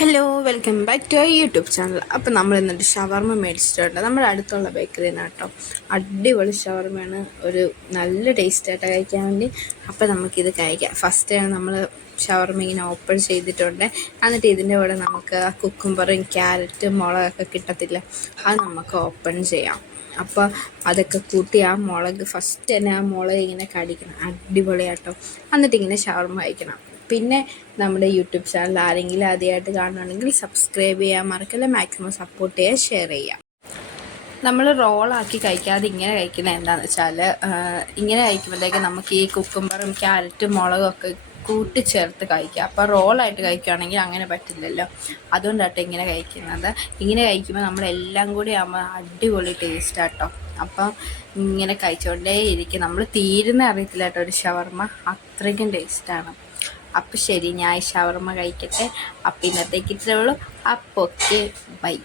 Hello welcome back to YouTube channel അപ്പോൾ നമ്മൾ എന്നിട്ട് ഷവർമ മേടിച്ചിട്ടുണ്ട്. നമ്മുടെ അടുത്തുള്ള ബേക്കറിയാണ് കേട്ടോ. അടിപൊളി ഷവർമയാണ്. ഒരു നല്ല ടേസ്റ്റായിട്ട് കഴിക്കാൻ വേണ്ടി അപ്പോൾ നമുക്കിത് കഴിക്കാം. ഫസ്റ്റ് നമ്മൾ ഷവർമ ഇങ്ങനെ ഓപ്പൺ ചെയ്തിട്ടുണ്ട്. എന്നിട്ട് ഇതിന്റെ കൂടെ നമുക്ക് കുക്കുംബറും ക്യാരറ്റും മുളകൊക്കെ കിട്ടത്തില്ല. അത് നമുക്ക് ഓപ്പൺ ചെയ്യാം. അപ്പോൾ അതൊക്കെ കൂട്ടി ആ മുളക് ഫസ്റ്റ് തന്നെ ആ മുളക് ഇങ്ങനെ കടിക്കണം. അടിപൊളിയാട്ടോ. എന്നിട്ട് ഇങ്ങനെ ഷവർമ കഴിക്കണം. പിന്നെ നമ്മുടെ യൂട്യൂബ് ചാനൽ ആരെങ്കിലും ആദ്യമായിട്ട് കാണുകയാണെങ്കിൽ സബ്സ്ക്രൈബ് ചെയ്യാൻ മറക്കല്ല മാക്സിമം സപ്പോർട്ട് ചെയ്യുക ഷെയർ ചെയ്യുക നമ്മൾ റോളാക്കി കഴിക്കാതെ ഇങ്ങനെ കഴിക്കുന്നത് എന്താണെന്ന് വെച്ചാൽ ഇങ്ങനെ കഴിക്കുമ്പോഴത്തേക്ക് നമുക്ക് ഈ കുക്കുംബറും ക്യാരറ്റും മുളകും ഒക്കെ കൂട്ടിച്ചേർത്ത് കഴിക്കുക അപ്പോൾ റോളായിട്ട് കഴിക്കുകയാണെങ്കിൽ അങ്ങനെ പറ്റില്ലല്ലോ. അതുകൊണ്ടാട്ടോ ഇങ്ങനെ കഴിക്കുന്നത്. ഇങ്ങനെ കഴിക്കുമ്പോൾ നമ്മളെല്ലാം കൂടി ആകുമ്പോൾ അടിപൊളി ടേസ്റ്റ് ആട്ടോ. അപ്പം ഇങ്ങനെ കഴിച്ചുകൊണ്ടേ ഇരിക്കും നമ്മൾ തീരുന്ന അറിയത്തില്ല കേട്ടോ ഒരു ഷവർമ്മ. അത്രയ്ക്കും ടേസ്റ്റാണ് അപ്പം ശരി ഞാൻ ഷവർമ്മ കഴിക്കട്ടെ. അപ്പം ഇന്നത്തേക്ക് ഇത്രേ ഉള്ളൂ. അപ്പോൾ ഓക്കെ ബൈ.